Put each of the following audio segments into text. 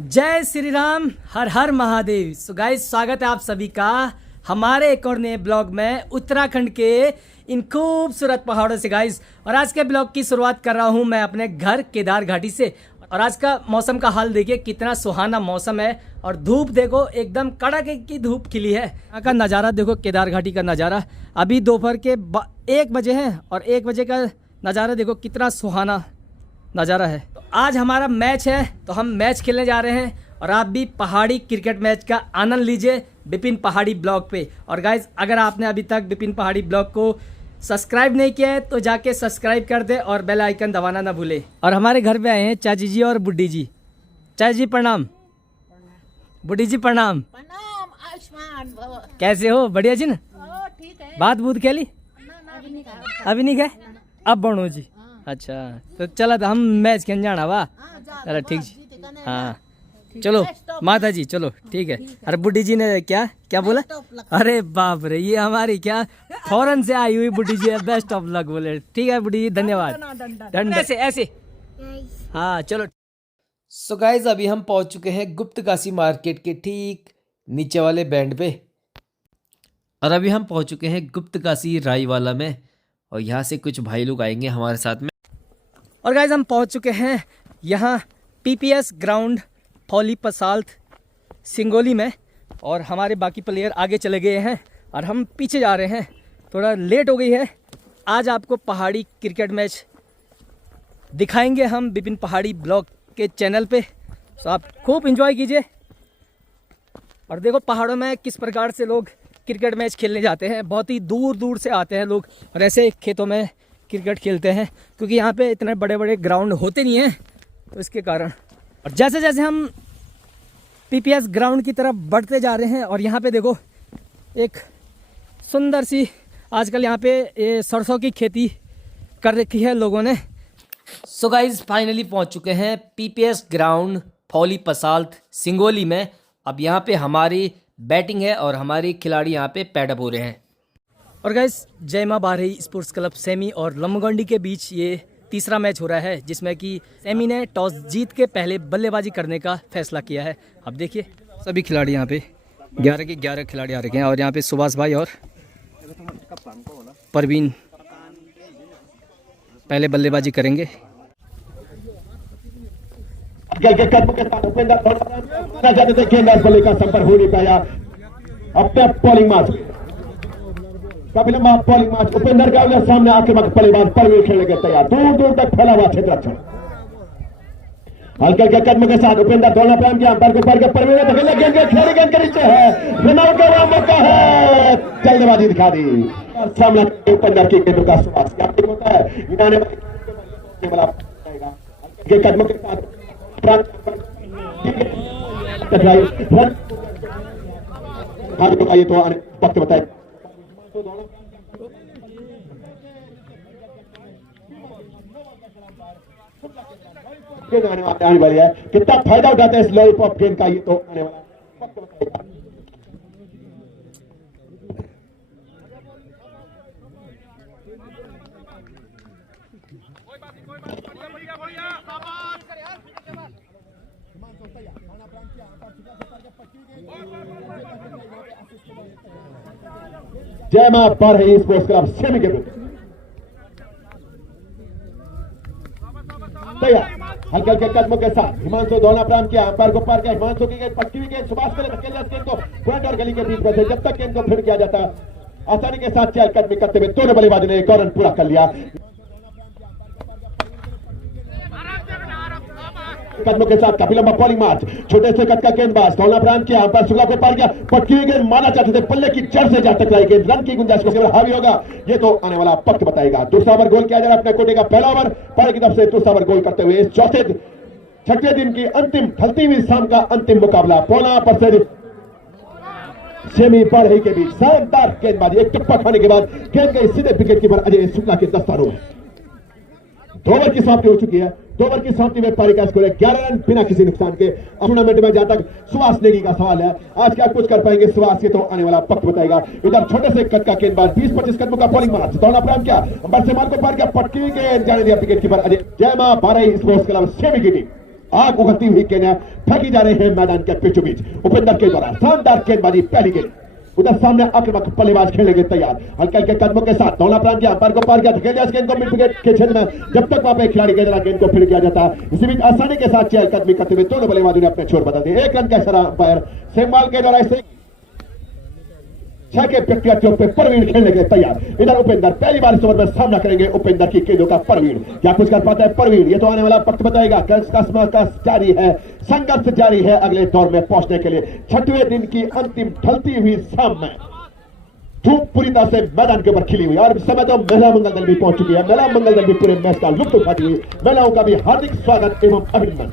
जय श्री राम, हर हर Mahadev. So guys, स्वागत है आप सभी का हमारे एक और नए ब्लॉग में उत्तराखंड के इन खूबसूरत पहाड़ों से गाइस। और आज के ब्लॉग की शुरुआत कर रहा हूं मैं अपने घर केदार घाटी से। और आज का मौसम का हाल देखिए, कितना सुहाना मौसम है। और धूप देखो, एकदम कड़ाके की धूप खिली है। यहाँ का नज़ारा देखो, केदार घाटी का नज़ारा। अभी दोपहर के 1 बजे हैं और 1 बजे का नज़ारा देखो, कितना सुहाना नज़ारा है। तो आज हमारा मैच है, तो हम मैच खेलने जा रहे हैं। और आप भी पहाड़ी क्रिकेट मैच का आनंद लीजिए विपिन पहाड़ी ब्लॉग पे। और गाइज, अगर आपने अभी तक विपिन पहाड़ी ब्लॉग को सब्सक्राइब नहीं किया है तो जाके सब्सक्राइब कर दे और बेल आइकन दबाना ना भूले। और हमारे घर पे आए हैं चाची जी और बुड्ढी जी। चाची जी प्रणाम, बुड्ढी जी प्रणाम। प्रणाम, आयुष्मान भव। कैसे हो? बढ़िया जी ना? ठीक है। बात बूत खेली? अभी नहीं खाए? अब बनो जी। अच्छा, तो चला तो हम मैच खेल जाना वाह। चलो ठीक जी, हाँ चलो माता जी, चलो ठीक है। अरे बुड्ढी जी ने क्या क्या बोला? अरे बाप रे, ये हमारी क्या फौरन से आई हुई बुड्ढी जी है। बेस्ट ऑफ लक बोले। ठीक है बुड्ढी जी, धन्यवाद। डंड ऐसे ऐसे, हाँ चलो। सो गाइज, अभी हम पहुंच चुके हैं गुप्त काशी मार्केट के ठीक नीचे वाले बैंड पे। और अभी हम पहुंच चुके हैं गुप्त काशी राईवाला में। और यहाँ से कुछ भाई लोग आएंगे हमारे साथ में। और गाइज, हम पहुंच चुके हैं यहाँ पीपीएस ग्राउंड फौली पसाल्थ सिंगोली में। और हमारे बाकी प्लेयर आगे चले गए हैं और हम पीछे जा रहे हैं। थोड़ा लेट हो गई है। आज आपको पहाड़ी क्रिकेट मैच दिखाएंगे हम विपिन पहाड़ी ब्लॉग के चैनल पे। तो आप खूब एंजॉय कीजिए। और देखो पहाड़ों में किस प्रकार से लोग क्रिकेट मैच खेलने जाते हैं। बहुत ही दूर दूर से आते हैं लोग और ऐसे खेतों में क्रिकेट खेलते हैं, क्योंकि यहाँ पे इतने बड़े बड़े ग्राउंड होते नहीं हैं, तो इसके कारण। और जैसे जैसे हम पीपीएस ग्राउंड की तरफ बढ़ते जा रहे हैं, और यहाँ पे देखो एक सुंदर सी आजकल यहाँ पे ये सरसों की खेती कर रखी है लोगों ने। सो गाइज, फाइनली पहुँच चुके हैं पीपीएस ग्राउंड फौली पसाल्थ सिंगोली में। अब यहाँ पे हमारी बैटिंग है और हमारे खिलाड़ी यहाँ पे पैडअप हो रहे हैं। और गाइस, जय मां बारही स्पोर्ट्स क्लब सेमी और लम्बगंडी के बीच ये तीसरा मैच हो रहा है, जिसमें कि सेमी ने टॉस जीत के पहले बल्लेबाजी करने का फैसला किया है। अब देखिए सभी खिलाड़ी यहाँ पे 11 के 11 खिलाड़ी आ रखे हैं। और यहाँ पे सुभाष भाई और परवीन पहले बल्लेबाजी करेंगे। संपर्क हो नहीं पाया। अपने पॉलिंग मैच काफी लंबा पॉलिंग मैच। उपेंद्र गावले सामने आक्रमक बल्लेबाज परवीन खेलने के तैयार। दूर दूर तक फैला हुआ क्षेत्र अच्छा। हल्के हल्के कदम के साथ उपेंद्र दौड़ना प्रारंभ किया। अंपायर को पर परवीन ने पकड़ गेंद खिलाड़ी गेंद के नीचे है। रनआउट का मौका है, जल्दबाजी दिखा दी। सामना उपेंद्र की गेंद का सुभाष क्या होता है। इन्होंने हल्के कदमों के साथ बताइए तो वक्त बताए। आने वाली है, कितना फायदा उठाते हैं इस लॉलीपॉप गेम का, ये तो आने वाला वक्त बताएगा। जय मां बारही स्पोर्ट्स क्लब सेमी के तैयार। हल्के हल्के कदमों के साथ हिमांशु दौड़ना प्रारंभ किया। अंपायर को पार किया। हिमांशु की गेंद पटकी हुई गेंद सुभाष के लिए धकेल गेंद को पॉइंट और गली के बीच में थे। जब तक गेंद को फिर किया जाता, आसानी के साथ चहलकदमी करते हुए दोनों बल्लेबाजों ने एक और रन पूरा कर लिया। कदमों के साथ काफी लंबा बॉलिंग मार्च। छोटे से कद का गेंदबाज दौड़ना प्रारंभ किया। अंपायर शुक्ला को पार किया। पटकी हुई गेंद माना चाहते थे, पल्ले की जड़ से जा टकराई गेंद। रन की गुंजाइश को हावी होगा, ये तो आने वाला वक्त बताएगा। दूसरा ओवर गोल किया जा रहा है अपने कोटे का। पहला ओवर पार की तरफ से दूसरा ओवर गोल करते हुए इस छठे दिन की अंतिम ढलती हुई शाम का अंतिम मुकाबला पौना पर से सेमी बारही के बीच। शानदार गेंदबाजी, एक टप्पा खाने के बाद गेंद गई सीधे विकेट कीपर अजय शुक्ला के दस्तानों में। 2 ओवर की समाप्ति हो चुकी है। 2 ओवर की समाप्ति में पारी का स्कोर है 11 रन बिना किसी नुकसान के। टूर्नामेंट में जहां तक सुभाष नेगी का सवाल है, आज क्या कुछ कर पाएंगे सुभाष, ये तो आने वाला वक्त बताएगा। इधर छोटे से कद का गेंदबाज 20-25 कदमों का बॉलिंग मारा, दौड़ना प्रारंभ किया। अंपायर से मार को पार किया, पटकी के जाने दिया विकेट कीपर अजय। जय मां बारही स्पोर्ट्स क्लब सेमी की टीम आग उगलती हुई गेंदें फेंकी जा रही है मैदान के बीचों बीच। उपेंद्र के द्वारा शानदार गेंदबाजी, पहली गेंद उधर सामने आक्रामक बल्लेबाज खेलेंगे तैयार, हल्के हल्के कदमों के साथ दौला प्रांत किया, अंपायर को पार किया, धकेल दिया इस गेंद को मिड विकेट के क्षेत्र में, जब तक वहां पे खिलाड़ी गेंद को फील्ड किया जाता है। इसी बीच आसानी के साथ चहलकदमी करते हुए दोनों बल्लेबाजों ने अपने छोर बदल दिए। 1 रन का इशारा अंपायर सेमवाल के द्वारा इसे 6 के व्यक्तिगत चौक पे परवीन खेलने के लिए तैयार। इधर उपेंद्र पहली बार इस ओवर में सामना करेंगे उपेंद्र की गेंदों का परवीन, क्या कुछ कर पाता है परवीन, ये तो आने वाला वक्त बताएगा। कस जारी है, संघर्ष जारी है अगले दौर में पहुंचने के लिए। 6वें दिन की अंतिम ढलती हुई शाम में धूप पूरी तरह से मैदान के ऊपर खिली हुई और इस समय तो महिला मंगल दल भी पहुंच चुकी है। महिला मंगल दल भी पूरे मैच का लुत्फ उठाती हुई, महिलाओं का भी हार्दिक स्वागत एवं अभिनंदन।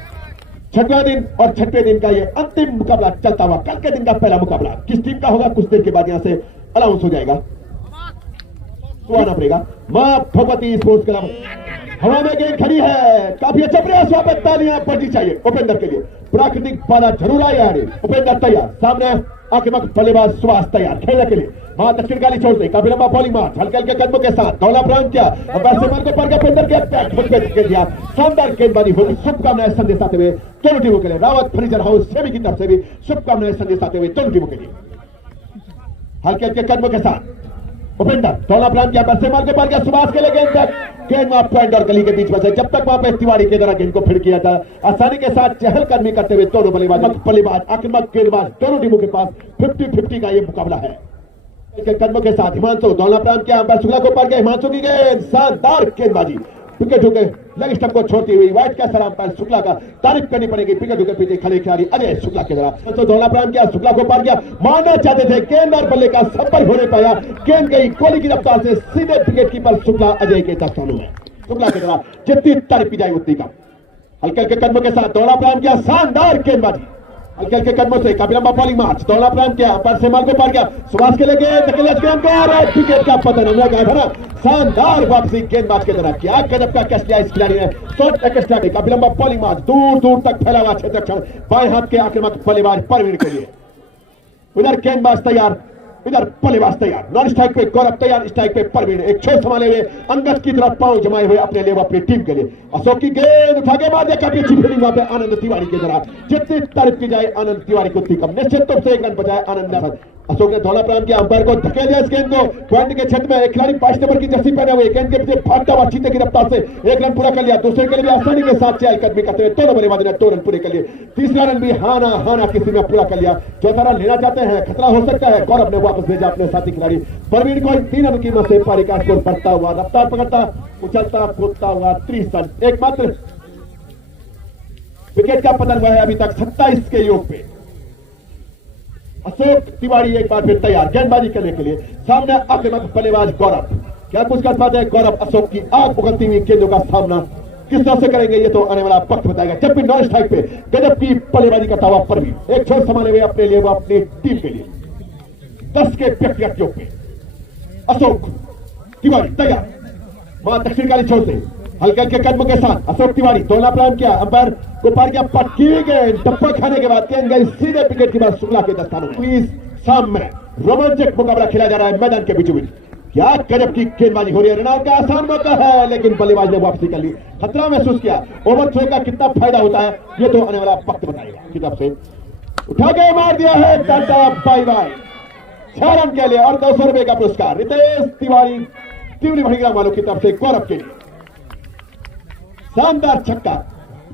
6वां दिन और 6वें दिन का ये अंतिम मुकाबला चलता हुआ, कल के दिन का पहला मुकाबला किस टीम का होगा कुछ देर के बाद यहां से अनाउंस हो जाएगा, तो आना पड़ेगा। मां भगवती स्पोर्ट्स क्लब हवा में गेंद खड़ी है, काफी अच्छा प्रयास, वहां पर तालियां पड़नी चाहिए उपेंद्र के लिए। प्राकृतिक बाधा जरूर आई आ रही, उपेंद्र तैयार, सामने आक्रामक बल्लेबाज सुभाष तैयार खेलने के लिए। वहां दक्षिण काली छोड़ दे, काफी लंबा बॉलिंग मार्च, हल्के हल्के कदमों के साथ दौला प्रांत किया, के पर उपेंद्र के बैट मुझ पे धकेल दिया। शानदार गेंदबाजी होगी, शुभकामनाएं संदेश आते हुए दोनों टीमों के लिए। रावत फर्नीचर हाउस सेमी की तरफ से भी शुभकामनाएं संदेश आते हुए दोनों टीमों के लिए। हल्के हल्के कदमों के साथ उपेंद्र दौला प्रांत किया, पैसे के पर सुभाष के लिए गेंद तक, गेंद वहां पॉइंट और गली के बीच में से, जब तक वहां पे तिवारी के द्वारा गेंद को फिर किया था। आसानी के साथ चहलकदमी करते हुए दोनों बल्लेबाज आक्रामक गेंदबाज दोनों टीमों के पास 50-50 का ये मुकाबला है। कदमों के साथ हिमांशु दौला प्रांत किया, अंपायर शुक्ला को पार किया, हिमांशु की गेंद, शानदार गेंदबाजी, विकेट होकर लेग स्टंप को छोड़ती हुई वाइट का सर अंपायर शुक्ला का तारीफ करनी पड़ेगी। विकेट होकर पीछे खड़े खिलाड़ी अजय शुक्ला के द्वारा तो दौला प्रांत किया, शुक्ला को पार किया, मारना चाहते थे, गेंद और बल्ले का संपर्क होने पाया, गेंद गई कोहली की रफ्तार से सीधे विकेट कीपर शुक्ला अजय के दफ्तारों में। शुक्ला के द्वारा जितनी तारीफ की जाए उतनी कम। हल्के हल्के कदमों के साथ दौला प्रांत किया, शानदार गेंदबाजी, हल्के हल्के कदमों से काफी लंबा बॉलिंग मार्च, दौला प्रांत किया, अंपायर सेमवाल को पार किया, सुभाष के लिए विकेट का पतन हमला गया था। शानदार वापसी गेंदबाज के द्वारा, क्या गजब का कैच लिया इस खिलाड़ी ने। शॉट एक्स्ट्रा में काफी लंबा बॉलिंग मार्च, दूर दूर तक फैला हुआ क्षेत्रक्षण बाएं हाथ के आक्रामक बल्लेबाज परवीन के लिए। उधर गेंदबाज तैयार, इधर बल्लेबाज तैयार, नॉन स्ट्राइक पे गौरव तैयार, स्ट्राइक पे परवीन, एक छोर संभाले हुए अंगद की तरफ पांव जमाए हुए अपने लिए अपनी टीम के लिए। अशोक की गेंद उठा के मार दिया, काफी अच्छी फील्डिंग वहां पे आनंद तिवारी के द्वारा, जितनी तारीफ की जाए आनंद तिवारी को उतनी कम। निश्चित रूप से 1 रन बचाया आनंद। अशोक ने दौला प्रांत किया, अंपायर को धकेल दिया इस गेंद को पॉइंट के क्षेत्र में। एक खिलाड़ी 22 नंबर की जर्सी पहने हुए गेंद के पीछे भागता हुआ चीते की रफ्तार से 1 रन पूरा कर लिया। दूसरे के लिए भी आसानी के साथ चहलकदमी करते हुए दोनों बल्लेबाजों ने 2 रन पूरे कर लिए। तीसरा रन भी हाना किसी में पूरा कर लिया। चौथा रन लेना चाहते हैं, खतरा हो सकता है, गौरव ने वापस भेजा अपने साथी खिलाड़ी परवीन को। 3 रन की मत से पारी का स्कोर बढ़ता हुआ, रफ्तार पकड़ता उछलता कूदता हुआ 30 रन। एकमात्र विकेट का पतन हुआ है अभी तक 27 के योग पे। अशोक तिवारी एक बार फिर तैयार गेंदबाजी करने के लिए, सामने आक्रामक बल्लेबाज गौरव, क्या कुछ कर पाते हैं गौरव। अशोक की आग उगलती हुई गेंदों का सामना किस तरह से करेंगे ये तो आने वाला वक्त बताएगा। जब भी नॉन स्ट्राइक पे गजब की बल्लेबाजी करता हुआ परवीन, एक छोर संभाले हुए अपने लिए, वो अपनी टीम के लिए 10 के व्यक्तिगत योग पे। अशोक तिवारी तैयार, वहां दक्षिण काली छोर से हल्के हल्के कदमों के साथ अशोक तिवारी दौला प्रांत किया, अंपायर को पार किया, पटकी गई, टप्पा खाने के बाद गेंद गई सीधे विकेट की बाद शुक्ला के दस्तानों में। सामने रोमांचक मुकाबला खेला जा रहा है मैदान के बीचों बीच। क्या गजब की गेंदबाजी हो रही है, रनआउट का आसान मौका है लेकिन बल्लेबाज ने वापसी कर ली, खतरा महसूस किया। ओवर थ्रो का कितना फायदा होता है ये तो आने वाला वक्त बताएगा। की तरफ से उठा के मार दिया है, टाटा बाय बाय, 6 रन के लिए और 200 रुपए का पुरस्कार रितेश तिवारी तिवरी भड़ीग्राम वालों की तरफ से गौरव के लिए। शानदार छक्का,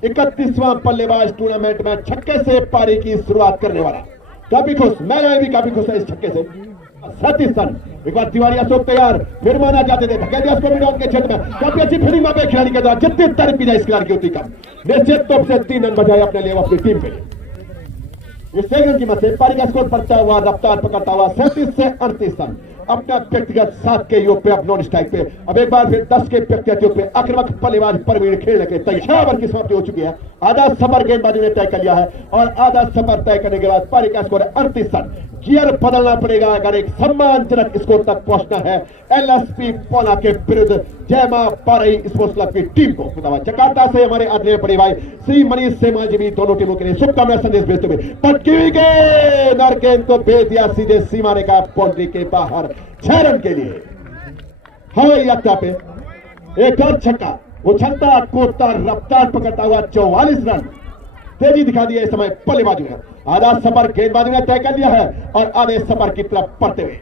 31वां बल्लेबाज टूर्नामेंट में छक्के से पारी की शुरुआत करने वाला, काफी खुश, मैं भी काफी खुश है इस छक्के से। 37 रन, एक बार तिवारी अशोक तैयार, फिर माना जाते थे, धकेल दिया उसको मिड ऑन के क्षेत्र में, काफी अच्छी फील्डिंग वहां पे खिलाड़ी के द्वारा, जितनी तारीफ की जाए इस खिलाड़ी की उतनी कम। निश्चित तौर से 3 रन बचाए अपने लिए अपनी टीम के लिए। इस 1 रन की मत से पारी का स्कोर बढ़ता हुआ, रफ्तार पकड़ता हुआ 37 से 38 रन। अपना व्यक्तिगत 7 के योग पे अब नॉन स्ट्राइक पे, अब एक बार फिर 10 के व्यक्तिगत योग पे आक्रामक बल्लेबाज परवीन खेलने के तैयार। 6 ओवर की समाप्ति हो चुकी है, आधा सफर गेंदबाजी ने तय कर लिया है और आधा सफर तय करने के बाद पारी का स्कोर 38 रन। गियर बदलना पड़ेगा अगर एक सम्मानजनक स्कोर तक पहुंचना है एलएसपी पौना के विरुद्ध जय मां पारई स्पोर्ट्स क्लब की टीम को। जकार्ता से हमारे आदरणीय बड़े भाई श्री मनीष सेमाल जी भी दोनों टीमों के लिए शुभकामनाएं संदेश भेजते हुए पटकी हुई गेंद और गेंद को भेज दिया सीधे सीमा रेखा बाउंड्री के बाहर 6 रन के लिए। हवाई यात्रा पे एक और छक्का, उछलता कूदता रफ्तार पकड़ता हुआ 44 रन। तेजी दिखा दी है इस समय बल्लेबाजी ने। आधा सफर गेंदबाजी ने तय कर लिया है और आधे सफर की तरफ बढ़ते हुए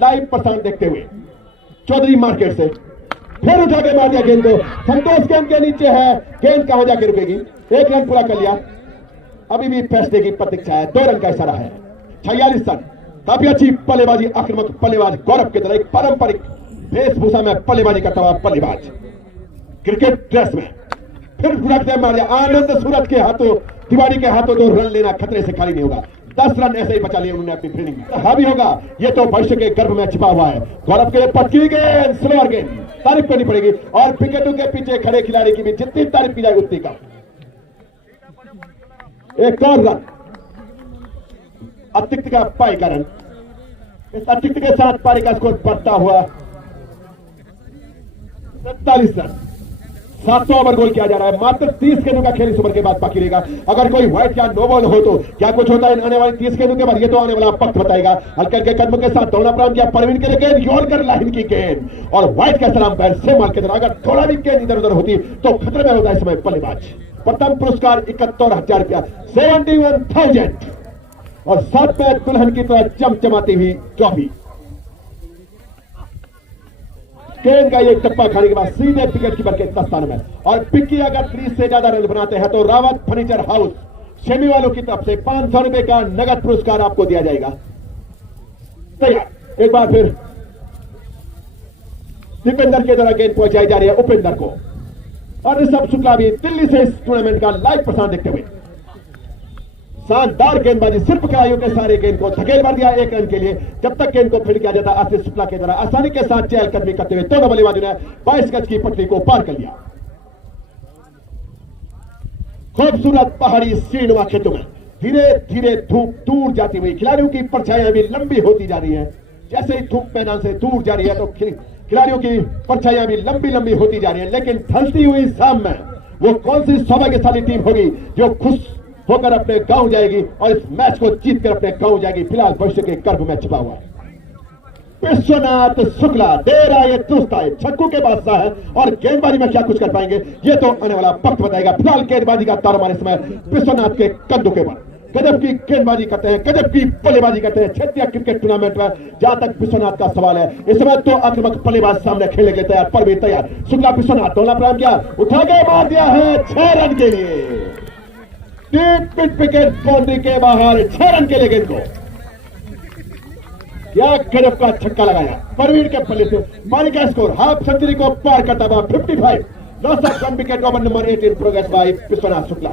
लाइव प्रसारण देखते हुए चौधरी मार्केट से फिर उठा के मार दिया गेंद को। संतोष गेंद के नीचे है, गेंद कहां जाके रुकेगी। 1 रन पूरा कर लिया, अभी भी फैसले की प्रतीक्षा है। 2 रन का इशारा है। 46 रन। काफी अच्छी बल्लेबाजी, आक्रामक बल्लेबाज गौरव की तरह एक पारंपरिक वेशभूषा में बल्लेबाजी करता हुआ बल्लेबाज क्रिकेट ड्रेस में फिर रखते मार दिया। आनंद सूरज के हाथों, तिवारी के हाथों 2 रन लेना खतरे से खाली नहीं होगा। 10 रन ऐसे ही बचा लिए उन्होंने अपनी फील्डिंग में। हावी होगा, ये तो भविष्य के गर्भ में छिपा हुआ है। गौरव के लिए पटकी गेंद, स्लोअर गेंद, तारीफ करनी पड़ेगी और विकेटों के पीछे खड़े खिलाड़ी की भी जितनी तारीफ की जाए उतनी कम। एक और रन अतिरिक्त का पाई का रन। इस अतिरिक्त के साथ पारी का स्कोर बढ़ता हुआ 47 रन। 700 ओवर गोल किया जा रहा है। मात्र 30 गेंदों का खेल इस ओवर के बाद बाकी रहेगा। अगर कोई व्हाइट या नो बॉल हो तो क्या कुछ होता है आने वाली 30 गेंदों के बाद, ये तो आने वाला वक्त बताएगा। हल्के के कदमों के साथ दौड़ना प्रारंभ किया परवीन के लिए गेंद योड़कर लाइन की गेंद और व्हाइट का सलाम पैर से मार के तरह। अगर थोड़ा भी गेंद इधर उधर होती तो खतरे में होता है इस समय बल्लेबाज। प्रथम पुरस्कार 71,000 रुपया, 71,000 और साथ में दुल्हन की तरह चमचमाती हुई ट्रॉफी। गेंद का एक टप्पा खाने के बाद सीधे विकेट कीपर के दस्ताने में और पिक्की अगर 30 से ज्यादा रन बनाते हैं तो रावत फर्नीचर हाउस सेमी वालों की तरफ से 500 रुपए का नगद पुरस्कार आपको दिया जाएगा। तैयार। एक बार फिर दीपेंद्र के द्वारा गेंद पहुंचाई जा रही है उपेंद्र को और ऋषभ शुक्ला भी दिल्ली से इस टूर्नामेंट का लाइव प्रसारण देखते हुए। शानदार गेंदबाजी, सिर्फ खिलाड़ियों के सारे गेंद को धकेल मार दिया 1 रन के लिए। जब तक गेंद को फील्ड किया जाता आशीष शुक्ला के द्वारा आसानी के साथ चहलकदमी करते हुए दोनों बल्लेबाजों ने 22 गज की पटरी को पार कर लिया। खूबसूरत पहाड़ी सीढ़ियों खेतों में धीरे धीरे धूप दूर जाती हुई खिलाड़ियों की परछाइयां भी लंबी होती जा रही है। जैसे ही धूप मैदान से दूर जा रही है तो खिलाड़ियों की परछाइयां भी लंबी लंबी होती जा रही है। लेकिन ढलती हुई शाम में वो कौन सी सौभाग्यशाली टीम होगी जो खुश होकर अपने गांव जाएगी और इस मैच को जीतकर अपने गांव जाएगी। फिलहाल भविष्य के गर्भ में छिपा हुआ है विश्वनाथ शुक्ला। देर आए दुरुस्त आए, छक्कों के बादशाह है और गेंदबाजी में क्या कुछ कर पाएंगे ये तो आने वाला वक्त बताएगा। फिलहाल गेंदबाजी का तारोमार इस समय विश्वनाथ के कंधों के ऊपर। गजब की गेंदबाजी करते हैं, गजब की बल्लेबाजी करते हैं क्षेत्रीय क्रिकेट टूर्नामेंट में। जहां तक विश्वनाथ का सवाल है इस समय तो आक्रामक बल्लेबाज सामने खेलने के लिए तैयार, पर भी तैयार। शुक्ला विश्वनाथ दोनों प्रारंभ किया, उठा के मार दिया है 6 रन के लिए। डीप मिड विकेट बाउंड्री के बाहर 6 रन के लिए गेंद को। क्या गजब का छक्का लगाया परवीन के पल्ले से। पारी का स्कोर हाफ सेंचुरी को पार करता हुआ 55। Loss of 1 wicket over number 18 progress by Vishwanath Shukla.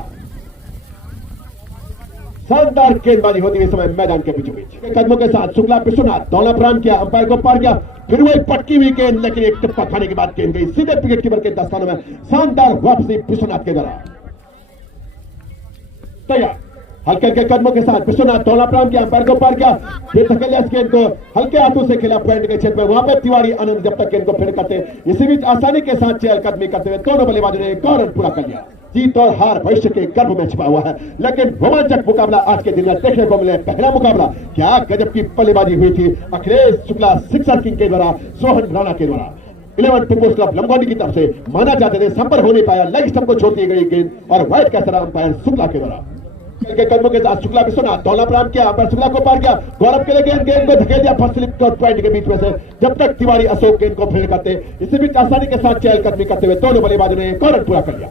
शानदार गेंदबाजी होती है समय मैदान के बीचों बीच। कदमों के साथ शुक्ला विश्वनाथ दौड़ा प्रारंभ किया, अंपायर को पार किया, फिर वही पटकी हुई गेंद लेकिन एक टप्पा खाने के बाद गेंद गई सीधे विकेट कीपर के दस्तानों में। शानदार वापसी विश्वनाथ के द्वारा। तैयार। हल्के हल्के कदमों के साथ विश्वनाथ दौड़ा प्रारंभ किया, अंपायर को पार किया, फिर धकेलिया इस गेंद को हल्के हाथों से खेला पॉइंट के क्षेत्र में। वहां पर तिवारी आनंद जब तक गेंद को फील्ड करते, इसी बीच आसानी के साथ चहलकदमी करते हुए दोनों बल्लेबाजों ने एक और रन पूरा कर लिया। जीत और हार भविष्य के गर्भ में छिपा हुआ है, लेकिन रोमांचक मुकाबला आज के दिन में देखने को मिले। पहला मुकाबला क्या गजब की बल्लेबाजी हुई थी अखिलेश शुक्ला सिक्सर किंग के द्वारा, सोहन राणा के द्वारा। 11 फुटबॉल क्लब लंबोनी की तरफ से माना जाते थे, संपर्क हो नहीं पाया, लेग स्टंप को छोड़ दी गई गेंद और व्हाइट का सलाम अंपायर शुक्ला के द्वारा। के कदमों के साथ शुक्ला विश्वनाथ दौड़ा प्रारंभ किया, अंपायर शुक्ला को पार किया, गौरव के लिए गेंद को धकेल दिया फर्स्ट स्लिप पॉइंट के बीच में से। जब तक तिवारी अशोक गेंद को फील्ड करते, इसी बीच आसानी के साथ चहलकदमी करते हुए दोनों बल्लेबाजों ने एक और रन पूरा कर लिया।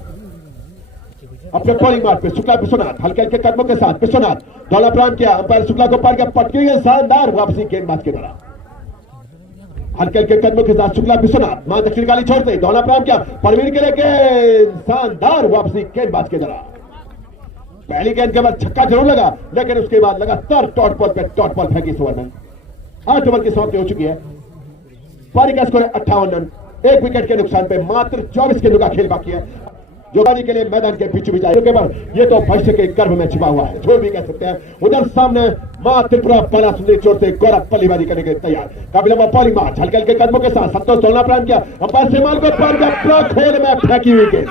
अपने बॉलिंग मार्ग पे शुक्ला विश्वनाथ हल्के हल्के कदमों के साथ विश्वनाथ दौड़ा प्रारंभ किया, अंपायर शुक्ला को पार किया, पटकी गई शानदार वापसी गेंदबाज के द्वारा। हल्के हल्के कदमों के साथ शुक्ला विश्वनाथ मां दक्षिण गाली छोड़ते दौड़ा प्रारंभ किया, परवीन के लिए शानदार वापसी गेंदबाज के द्वारा। पहली गेंद के बाद छक्का जरूर लगा, लेकिन उसके बाद लगातार डॉट बॉल पे डॉट बॉल फेंकी इस ओवर में। 8 ओवर की समाप्ति हो चुकी है। पारी का स्कोर है 58 रन, 1 विकेट के नुकसान पे मात्र 24 गेंदों का खेल बाकी है। जोबाजी के लिए मैदान के बीच बीच ये तो भविष्य के गर्भ में छिपा हुआ है, जो भी कह सकते हैं। उधर सामने मां त्रिपुरा बाला सुंदरी चोट से गौरव बल्लेबाजी करने के तैयार। काफी लंबा बॉलिंग मार्च हल्के हल्के कदमों के साथ संतोष दौड़ना प्रारंभ किया, अंपायर सेमाल को पार किया, पूरा खेल में फेंकी हुई गेंद।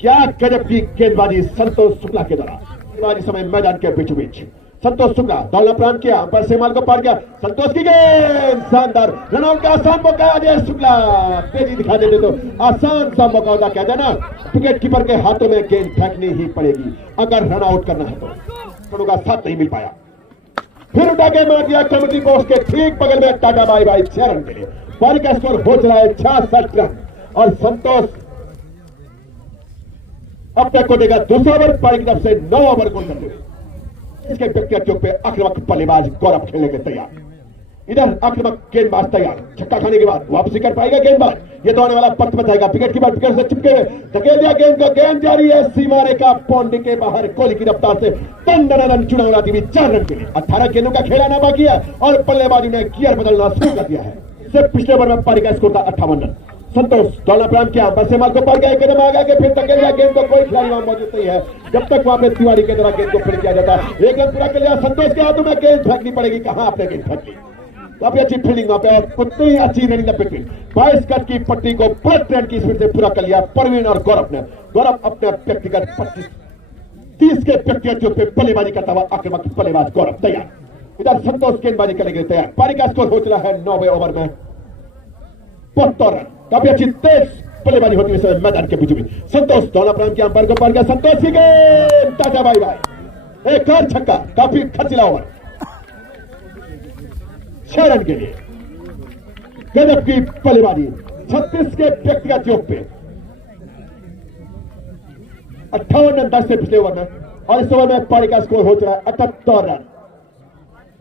क्या गजब की गेंदबाजी संतोष शुक्ला के द्वारा। गेंदबाजी समय मैदान के बीचों बीच संतोष शुक्ला दौड़ना प्रारंभ किया, अंपायर सेमाल को पार किया, संतोष की गेंद शानदार, रनआउट का आसान मौका अजय शुक्ला तेजी दिखा देते तो आसान सा मौका होता, कहते ना विकेट कीपर के हाथों में गेंद फेंकनी ही पड़ेगी अगर रनआउट करना है तो का साथ नहीं मिल पाया। फिर उठा के मार दिया कमेटी बॉक्स के ठीक बगल में, टाटा बाई बाई 6 रन के लिए। पारी का स्कोर हो चला है 66 रन और संतोष अब तक को देगा दूसरा ओवर, पारी की तरफ से 9 ओवर गोल करते हुए इसके व्यक्तिगत चौक पे आक्रामक बल्लेबाज गौरव खेलने के तैयार। इधर आक्रामक गेंदबाज तैयार, छक्का खाने के बाद वापसी कर पाएगा गेंदबाज, ये तो आने वाला पथ बताएगा। विकेट की बार विकेट से चिपके हुए धकेल दिया गेंद को, गेंद जारी है सीमा रेखा बाउंड्री के बाहर, कोहली की रफ्तार से रन चुना उड़ाती हुई 4 रन के लिए। 18 गेंदों का खेलाना बाकी है और बल्लेबाजी ने गियर बदलना शुरू कर दिया है। इससे पिछले ओवर में पारी का स्कोर था 58 रन। संतोष दौड़ना प्रारंभ किया, बरसेमाल को पार गया, एक कदम आगे के फिर धकेल दिया गेंद को, कोई खिलाड़ी वहां मौजूद नहीं है जब तक वहां पे तिवारी के द्वारा गेंद को फिर किया जाता है। एक रन पूरा कर लिया, संतोष के हाथों में गेंद फेंकनी पड़ेगी, कहां आपने गेंद फेंक ली, काफी अच्छी फील्डिंग वहां पे और उतनी ही अच्छी रनिंग पिटवीन 22 गज की पट्टी को 5 रन की स्पीड से पूरा कर लिया परवीन और गौरव ने। गौरव अपने व्यक्तिगत 25-30 के व्यक्तिगत पे बल्लेबाजी करता हुआ आक्रामक बल्लेबाज गौरव तैयार। इधर संतोष गेंदबाजी करने के लिए तैयार। पारी का स्कोर हो चला है 9वें ओवर में 72 रन। काफी अच्छी तेज बल्लेबाजी होती है मैदान के बीच में। संतोष दौड़ना प्रारंभ किया, अंपायर को पार किया, संतोष की गेंद टाटा बाई बाई, एक और छक्का, काफी खर्चीला ओवर 6 रन के लिए। गजब की बल्लेबाजी 36 के व्यक्तिगत योग पे 58 रन 10 से पिछले ओवर में और इस ओवर में पारी का स्कोर हो चला है 78 रन।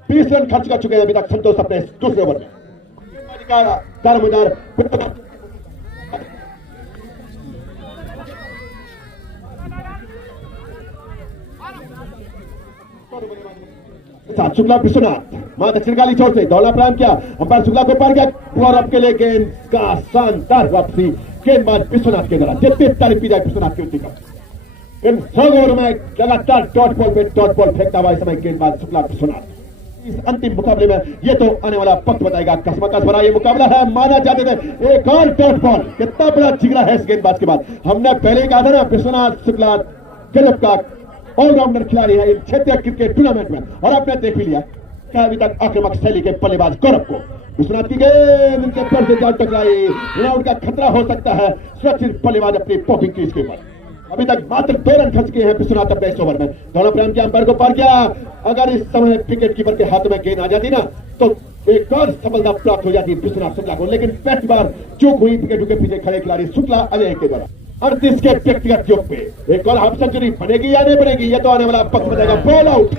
20 रन खर्च कर चुके हैं अभी तक संतोष अपने दूसरे ओवर में। दारोमदार शुक्ला विश्वनाथ मां दक्षिण काली छोर से दौड़ना प्रारंभ किया, अंपायर शुक्ला को पार किया और अब के लिए गेंद का शानदार वापसी गेंदबाज विश्वनाथ के द्वारा। जितनी तारीफ की जाए विश्वनाथ की उतनी कम। इन 100 ओवर में लगातार डॉट बॉल पे डॉट बॉल फेंकता हुआ इस समय गेंदबाज शुक्ला विश्वनाथ। इस अंतिम मुकाबले में ये तो आने वाला वक्त बताएगा, कसमकस भरा ये मुकाबला है। माना जाते थे एक और डॉट बॉल, कितना बड़ा जिगरा है इस गेंदबाज के बाद। हमने पहले ही कहा था ना विश्वनाथ शुक्ला गजब का ऑलराउंडर खिलाड़ी है इन क्षेत्रीय क्रिकेट टूर्नामेंट में और आपने देख भी लिया कि अभी तक आक्रामक शैली के बल्लेबाज गौरव को विश्वनाथ की गेंद उनके पैर से जान टकराई, रनआउट का खतरा हो सकता है। सुरक्षित बल्लेबाज अपनी पॉपिंग क्रीज के ऊपर अभी तक मात्र 2 रन खर्च किए हैं विश्वनाथ अपने इस ओवर में। दौड़ना प्रारंभ किया, अंपायर को पार किया, अगर इस समय विकेट कीपर के हाथों में गेंद आ जाती ना तो एक और सफलता प्राप्त हो जाती विश्वनाथ शुक्ला को, लेकिन पहली बार चूक हुई विकेट के पीछे खड़े खिलाड़ी शुक्ला अजय के द्वारा। 38 के व्यक्तिगत योग पे एक और हाफ सेंचुरी बनेगी या नहीं बनेगी ये तो आने वाला वक्त बताएगा। बॉल आउट,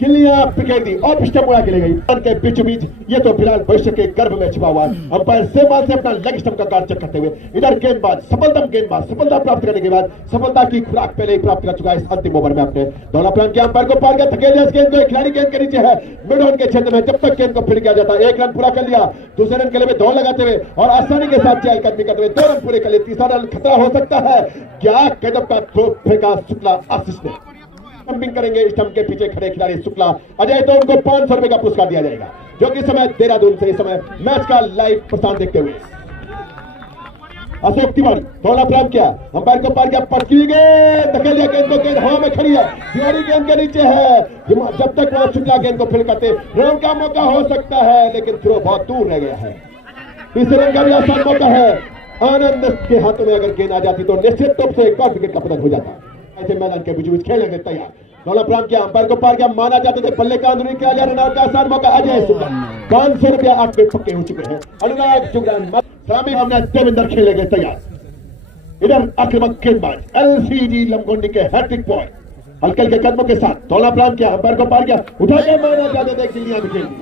गिल्लियां विकेट दी और स्टंप उड़ा के ले गई उनके बीचों बीच, ये तो फिलहाल भविष्य के गर्भ में छिपा हुआ है। अंपायर सेमाल से अपना लेग स्टंप का कार्ड चेक करते हुए इधर गेंदबाज सफलता प्राप्त करने के बाद सफलता की खुराक पहले ही प्राप्त कर चुका है इस अंतिम ओवर में। अपने दौड़ना प्रारंभ किया, अंपायर को पार किया, धकेल दिया गेंद को, खिलाड़ी गेंद के नीचे है मिड ऑन के क्षेत्र में, जब तक गेंद को फिर किया जाता है 1 रन पूरा कर लिया। दूसरे रन के लिए दौड़ लगाते हुए और आसानी के साथ चहलकदमी करते हुए 2 रन पूरे कर लिए। तीसरा रन खतरा हो सकता है, क्या गजब का थ्रो फेंका शुक्ला आशीष ने। स्टंपिंग करेंगे स्टंप के पीछे खड़े खिलाड़ी शुक्ला अजय, तो उनको 500 रुपए का पुरस्कार दिया जाएगा जो कि समय देहरादून से इस समय मैच का लाइव प्रसारण देखते हुए। अशोक तिवारी दौड़ना प्रारंभ किया, अंपायर को पार किया, पटकी गेंद धकेल दिया गेंद को, गेंद हवा में खड़ी है, तिवारी गेंद के नीचे है, जब तक वो शुक्ला गेंद को फिर करते रन का मौका हो सकता है, लेकिन थ्रो बहुत दूर रह गया है। तीसरे रन का भी आसान मौका है, आनंद के हाथों में अगर गेंद आ जाती तो निश्चित रूप से एक और विकेट का पतन हो जाता। ऐसे मैदान के बीच बीच खेलने के तैयार, दौड़ना प्रारंभ किया, अंपायर को पार किया, माना जाते थे बल्ले का अंदरूनी किया जा रहा का आसान मौका अजय शुक्ला 500 रुपया 8 पे पक्के हो चुके हैं। अनुराग जुगरान सलामी हमने देवेंद्र खेलने के तैयार। इधर आक्रामक गेंदबाज एलसीजी लमगोंडी के हैट्रिक बॉय हल्के हल्के कदमों के साथ दौड़ना प्रारंभ किया, अंपायर को पार किया, उठा के माना जाते थे गिल्लियां भी खेल दी।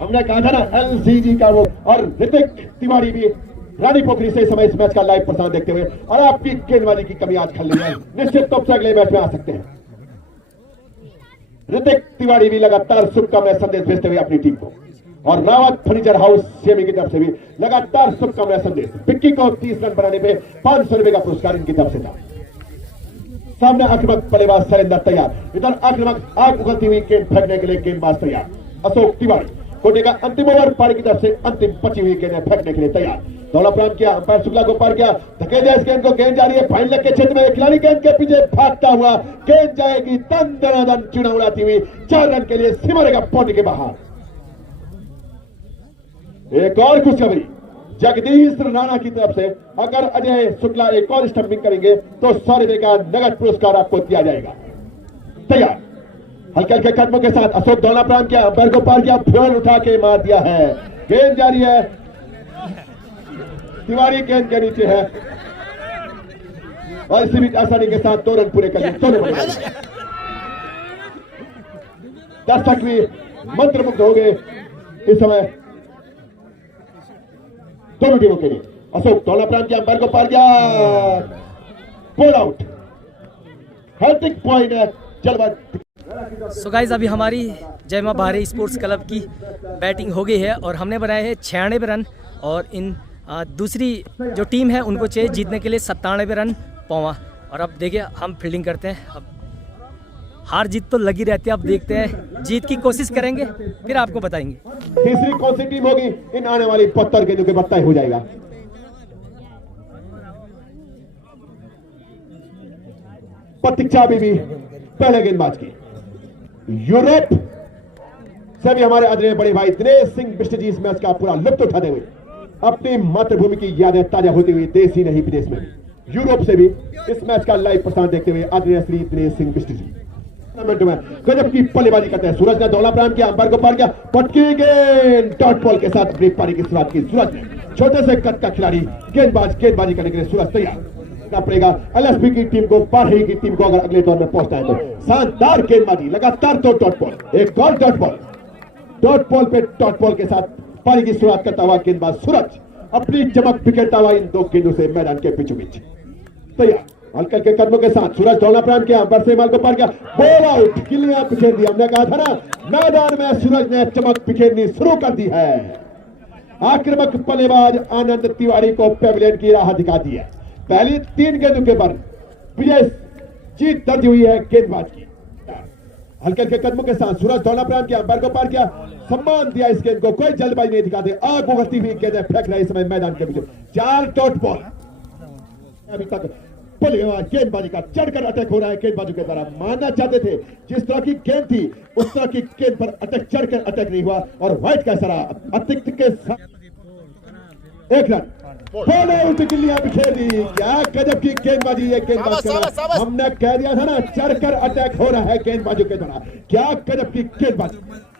हमने कहा था ना एलसीजी का वो, और ऋतिक तिवारी भी रानी पोखरी से इस समय इस मैच का लाइव प्रसारण देखते हुए और आपकी गेंदबाजी की कमी आज खल है, निश्चित तौर से अगले मैच में आ सकते हैं। ऋतिक तिवारी भी लगातार शुभकामनाएं संदेश भेजते हुए अपनी टीम को, और रावत फर्नीचर हाउस सेमी की तरफ से भी लगातार शुभकामनाएं संदेश। पिक्की को 30 रन बनाने पे 500 रुपए का पुरस्कार इनकी तरफ से था। सामने आक्रामक बल्लेबाज सरेंद्र तैयार, इधर आक्रामक आग उगलती हुई गेंद फेंकने के लिए गेंदबाज तैयार। अशोक तिवारी कोटे का अंतिम ओवर, पारी की तरफ से अंतिम बची हुई गेंदें फेंकने के लिए तैयार। दौड़ा प्रारंभ किया, अंपायर शुक्ला को पार किया, धकेल दिया इस गेंद को, गेंद जा रही है फाइन लेग के क्षेत्र में, खिलाड़ी गेंद के पीछे भागता हुआ, गेंद जाएगी तन दनादन चुना उड़ाती हुई 4 रन के लिए सिमरेगा पौने के बाहर। एक और खुशखबरी जगदीश राणा की तरफ से, अगर अजय शुक्ला एक और स्टंपिंग करेंगे तो 100 रुपए का नगद पुरस्कार आपको दिया जाएगा। तैयार, हल्के हल्के कदमों के साथ अशोक दौड़ना प्रारंभ किया, अंपायर को पार किया, फ्योल उठा के मार दिया है, गेंद जारी है, तिवारी गेंद के नीचे है और इसी बीच आसानी के साथ 2 रन पूरे कर लिए। दर्शक भी मंत्रमुग्ध हो गए इस समय दोनों टीमों के लिए। अशोक दौड़ना प्रारंभ किया, अंपायर को पार किया, बोल आउट, हैट्रिक पॉइंट है जलवा। सो गाइज अभी हमारी जय मां भारी स्पोर्ट्स क्लब की बैटिंग हो गई है और हमने बनाए हैं 96 रन और इन दूसरी जो टीम है उनको चाहिए जीतने के लिए 97 रन पौवा। और अब देखिए हम फील्डिंग करते हैं, अब हार जीत तो लगी रहती है, अब देखते हैं, जीत की कोशिश करेंगे फिर आपको बताएंगे। तीसरी कौन सी टीम होगी इन आने वाली 72 गेंदों के बाद तय हो जाएगा। प्रतीक्षा भी पहले गेंदबाज की, यूरोप से भी हमारे आदरणीय बड़े भाई दिनेश सिंह बिष्ट जी इस मैच का पूरा लुत्फ उठाते हुए अपनी मातृभूमि की यादें ताजा होती हुई देश ही नहीं विदेश में भी, यूरोप से भी इस मैच का लाइव प्रसारण देखते हुए आदरणीय श्री दिनेश सिंह बिष्ट जी में गजब की बल्लेबाजी करते हैं। सूरज ने दौड़ा प्रारंभ किया, अंपायर को पार किया, पटकी गेंद, डॉट बॉल के साथ अपनी पारी की शुरुआत की। सूरज ने छोटे से कद का खिलाड़ी गेंदबाजी करने के लिए सूरज तैयार पड़ेगा। एलएसपी की टीम को, पारही की टीम को अगर अगले दौर में पहुंचना है तो शानदार गेंदबाजी, लगातार 2 डॉट बॉल, एक और डॉट बॉल पे डॉट बॉल के साथ पारी की शुरुआत करता हुआ गेंदबाज सूरज अपनी चमक बिखेरता हुआ इन 2 गेंदों से मैदान के बीचों बीच तैयार। हल्के हल्के कदमों के साथ सूरज दौड़ना प्रारंभ किया, अंपायर से माल को पार किया, बॉल आउट, गिल्लियां बिखेर दी। हमने कहा था ना मैदान में सूरज ने चमक बिखेरनी शुरू कर दी है। आक्रामक बल्लेबाज आनंद तिवारी को पेविलियन की राह दिखा दी है। पहली 3 गेंदों के बाद विजय जीत दर्ज हुई है गेंदबाज की। हल्के हल्के कदमों के साथ सूरज दौड़ना प्रारंभ किया, अंपायर को पार किया, सम्मान दिया इस गेंद को, कोई जल्दबाजी नहीं दिखाते, आग उगलती हुई गेंदें फेंक रहे इस समय मैदान के बीच। 4 डॉट बॉल, अभी तक गेंदबाजी का चढ़कर अटैक हो रहा है गेंदबाजों के द्वारा। मानना चाहते थे जिस तरह की गेंद थी उस तरह की गेंद पर अटैक चढ़कर अटैक नहीं हुआ और व्हाइट का सरा अतिरिक्त के साथ 1 रन, बॉल आउट, गिल्लियां बिखेर दी। क्या गजब की गेंदबाजी है गेंदबाज, हमने कह दिया था ना चढ़कर अटैक हो रहा है गेंदबाजों के द्वारा। क्या गजब की गेंदबाजी,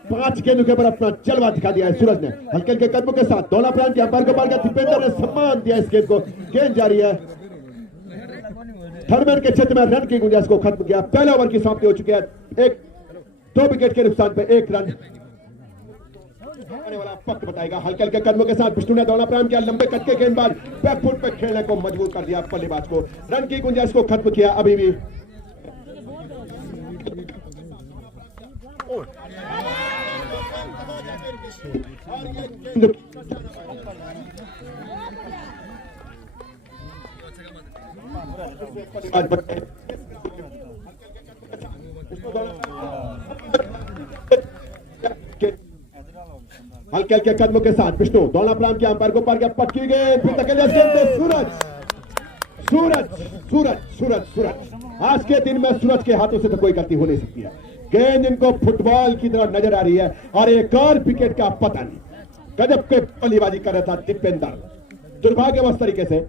5 गेंदों के ऊपर अपना जलवा दिखा दिया है सूरज ने। हल्के हल्के कदमों के साथ दौड़ा प्रारंभ किया, अंपायर को पार किया, दीपेंद्र ने सम्मान दिया इस गेंद को, गेंद जारी है, थर्ड मैन के क्षेत्र में रन की गुंजाइश को खत्म किया। पहले ओवर की समाप्ति हो चुकी है, 2 विकेट के नुकसान पे 1 रन आने वाला वक्त बताएगा। हल्के हल्के कदमों के साथ विष्णु ने दौड़ा प्रारंभ किया, लंबे कद के गेंदबाज बैकफुट पे खेलने को मजबूर कर दिया बल्लेबाज को, रन की गुंजाइश को खत्म किया। अभी भी हल्के हल्के कदमों के साथ विष्णु दौड़ा प्रारंभ किया, अंपायर को पार किया, पटकी गेंद, फिर धकेल दिया सूरज। आज के दिन में सूरज के हाथों से तो कोई गलती हो नहीं सकती है। गेंद इनको फुटबॉल की तरह नजर आ रही है और एक और विकेट का पता नहीं। गजब के बल्लेबाजी कर रहा था दीपेंद्र, दुर्भाग्यवश तरीके से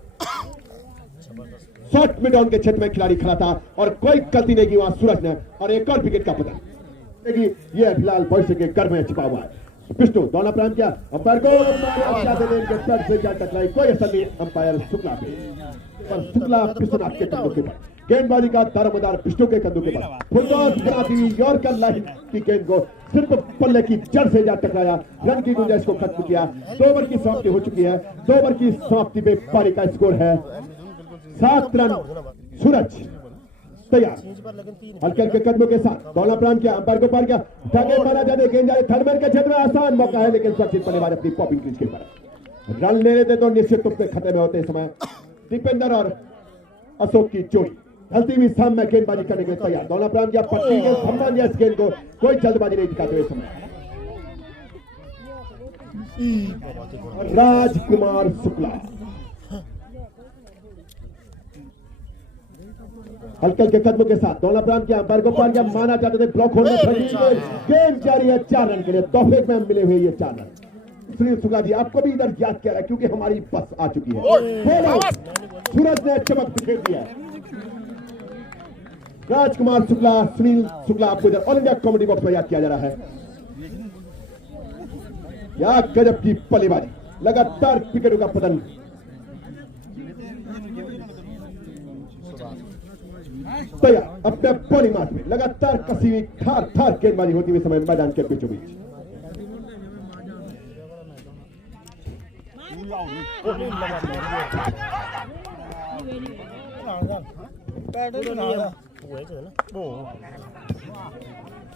शॉर्ट मिड ऑन के क्षेत्र में खिलाड़ी खड़ा था और कोई गलती नहीं की वहां सूरज ने, और एक और विकेट का पता यह फिलहाल भविष्य के घर में छिपा हुआ है। विष्णु दौड़ा प्रारंभ किया, अंपायर को टकराई, कोई असर नहीं अंपायर शुक्ला पे, पर शुक्ला विश्वनाथ के कंधों के बाद गेंदबाजी का दारोमदार विष्णु के कंधों के बाद फुटबॉल बनाती यॉर्कर लाइन की गेंद को सिर्फ पल्ले की जड़ से जा टकराया, रन की गुंजाइश को खत्म किया। 2 ओवर की समाप्ति हो चुकी है, 2 ओवर की समाप्ति में पारी का स्कोर है 7 रन। सूरज तैयार, हल्के हल्के कदमों के साथ दौड़ा प्रारंभ किया, अंपायर को पार किया, धागे मारा जाते, गेंद जाए थर्ड मैन के क्षेत्र में, आसान मौका है लेकिन सुरक्षित बल्लेबाज अपनी पॉपिंग क्रीज के ऊपर रन ले लेते तो निश्चित रूप से खतरे में होते। समय दीपेंद्र और अशोक की जोड़ी हल्ती हुई सामने गेंदबाजी करने के लिए तैयार, दौड़ा प्रारंभ किया, पटकी गेंद, सम्मान दिया इस गेंद को, कोई जल्दबाजी नहीं दिखाते हुए समय राजकुमार शुक्ला। हल्के हल्के कदमों के साथ दोनों प्रांत के अंपायर को पार किया, माना जाता था ब्लॉक होने पर गेम जारी है 4 रन के लिए। तोहफे में मिले हुए ये 4 रन। सुनील शुक्ला जी आपको भी इधर याद किया है क्योंकि हमारी बस आ चुकी है। बोलो, सूरज ने चमक बिखेर दिया। राजकुमार शुक्ला, सुनील शुक्ला आपको इधर ऑल इंडिया कॉमेडी बॉक्स में याद किया जा रहा है। या गजब की बल्लेबाजी, लगातार विकेटों का पतन। तैयार अपने बॉलिंग मार्च में लगातार कसी हुई ठार ठार गेंदबाजी होती हुई समय मैदान के बीचों बीच।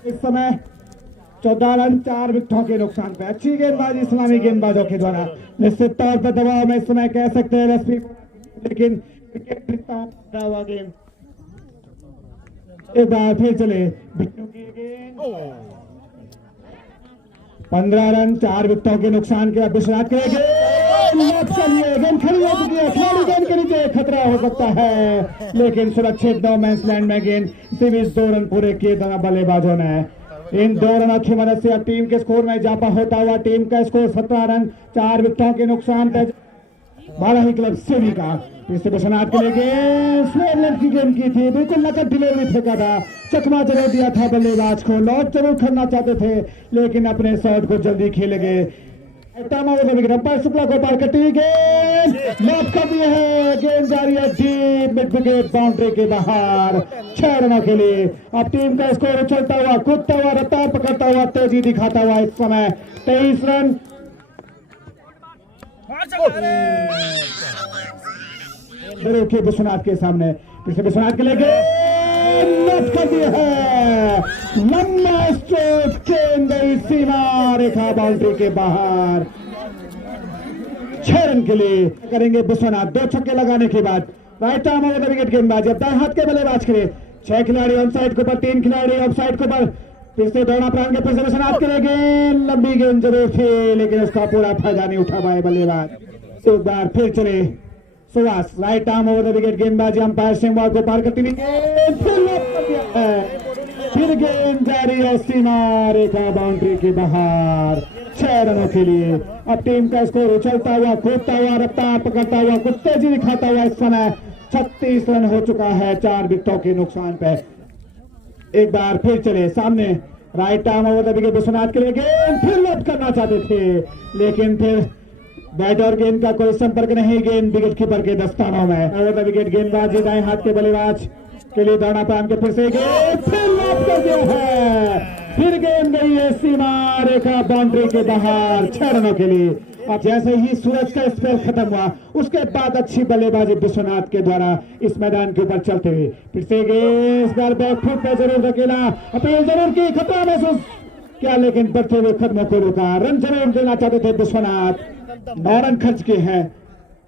इस समय 14 रन 4 विकेटों के नुकसान पे अच्छी गेंदबाजी इस्लामी गेंदबाजों के द्वारा। निश्चित तौर पर दबाव में इस समय कह सकते हैं रश्मि, लेकिन विकेट हुआ गेंद। एक बार फिर चले 15 रन 4 विकेटों के नुकसान के बाद विश्राम करेंगे। गेंद खड़ी हो चुकी है, खिलाड़ी गेंद के नीचे, खतरा हो सकता है लेकिन सुरक्षित नो मैंस लैंड में गेंद। सिर्फ 2 रन पूरे किए दोनों बल्लेबाजों ने। इन 2 रनों की मदद से अब टीम के स्कोर में इजाफा होता हुआ टीम का स्कोर 17 रन 4 विकेटों के नुकसान पर। बालाही क्लब सेवी का इस विश्वनाथ के लिए गेंद की गेंद की थी, बिल्कुल नकद डिलीवरी फेंका था, चकमा जरूर दिया था बल्लेबाज को। लॉट जरूर करना चाहते थे लेकिन अपने शॉट को जल्दी खेले गए। अंपायर शुक्ला को पार करती हुई गेंद लॉक कर दिए है। गेंद जारी है डीप मिड विकेट बाउंड्री के बाहर 6 रनों के लिए। अब टीम का स्कोर उछलता हुआ, कूदता हुआ, रफ्तार पकड़ता हुआ, तेजी दिखाता हुआ इस समय 23 रन। विश्वनाथ के सामने फिर विश्वनाथ के लिए गेंद कर दिया है। लंबा स्ट्रोक गेंद गई सीमा रेखा बाउंड्री के बाहर 6 रन के लिए। करेंगे विश्वनाथ 2 छक्के लगाने के बाद। Right arm over the wicket गेंदबाज, अब दाएं हाथ के बल्लेबाज के लिए 6 खिलाड़ी ऑन साइड के ऊपर, 3 खिलाड़ी ऑफ साइड के ऊपर। फिर से दौड़ा प्रांत के फिर से विश्वनाथ के लिए गेंद, लंबी गेंद जरूर थी लेकिन उसका पूरा फायदा नहीं उठा पाए बल्लेबाज। एक बार फिर चले Suhas, right arm over the wicket गेंदबाजी, अंपायर सिंह को पार करती हुई फिर गेंद जारी है सीमा रेखा बाउंड्री के बाहर 6 रनों के लिए। अब टीम का स्कोर उछलता हुआ, कूदता हुआ, रफ्तार पकड़ता हुआ, कुछ तेजी दिखाता हुआ इस समय 36 रन हो चुका है 4 विकेटों के नुकसान पे। एक बार फिर चले सामने, right arm over the wicket Vishwanath के लिए गेंद, फिर लॉक करना चाहते थे लेकिन फिर बैट और गेंद का कोई संपर्क नहीं। गेंद विकेट कीपर के दस्तानों में। ओवर द विकेट गेंदबाजी दाएं हाथ के बल्लेबाज के लिए दौड़ा पाम के फिर से गेंद, फिर लॉक कर दिया है। फिर गेंद गई है सीमा रेखा बाउंड्री के बाहर 6 रनों के लिए। अब जैसे ही सूरज का स्पेल खत्म हुआ उसके बाद अच्छी बल्लेबाजी विश्वनाथ के द्वारा इस मैदान के ऊपर चलते हुए फिर से गेंद इस बार बैकफुट पे जरूर धकेला, अपील जरूर की, खतरा महसूस क्या लेकिन बढ़ते हुए कदमों को रोका। रन जरूर देना चाहते थे विश्वनाथ, 9 रन खर्च किए हैं।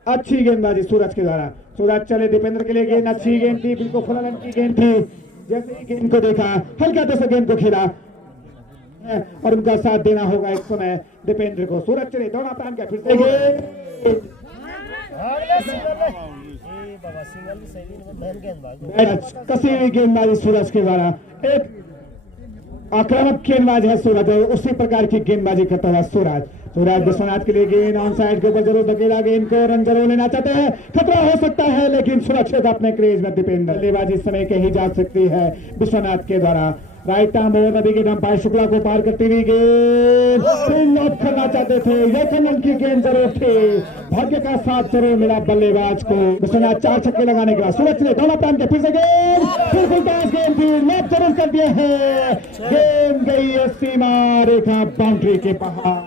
अच्छी गेंदबाजी सूरज के द्वारा। सूरज चले दीपेंद्र के लिए गेंद, अच्छी गेंद थी, बिल्कुल फुल रन की गेंद थी। जैसे ही गेंद को देखा हल्का से गेंद को खेला और उनका साथ देना होगा इस समय दीपेंद्र को। सूरज चले दौड़ा प्रांत का फिर से कसी हुई गेंदबाजी सूरज के द्वारा। एक आक्रामक गेंदबाज है सूरज, उसी प्रकार की गेंदबाजी करता हुआ सूरज। सूरज विश्वनाथ के लिए गेंद ऑन साइड के ऊपर जरूर धकेला, गेंद को रन जरूर लेना चाहते हैं, खतरा हो सकता है लेकिन सुरक्षित अपने क्रीज में दीपेंद्र। बल्लेबाजी समय कही जा सकती है विश्वनाथ के द्वारा। Right arm over the wicket umpire Shukla को पार करती हुई गेंद, फिर लॉक करना चाहते थे लेकिन उनकी गेंद जरूर थी, भाग्य का साथ जरूर मिला बल्लेबाज को। विश्वनाथ 4 छक्के लगाने के बाद सूरज ने दोनों प्रांत के फिर से गेंद, फिर फुलटॉस गेंद थी, लॉक जरूर कर दिए है। गेंद गई है सीमा रेखा बाउंड्री के बाहर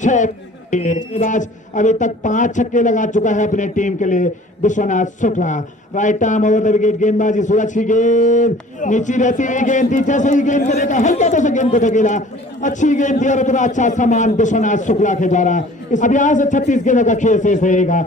6। गेंदबाज अभी तक 5 छक्के लगा चुका है अपने टीम के लिए Vishwanath Shukla. Right arm over the wicket गेंदबाजी, सूरज की गेंद नीचे रहती हुई गेंद थी, जैसे ही गेंद को देखा हल्का से गेंद को धकेला, अच्छी गेंद थी और उतना अच्छा सामान विश्वनाथ शुक्ला के द्वारा। इस अभ्यास से 36 गेंदों का खेल शेष रहेगा।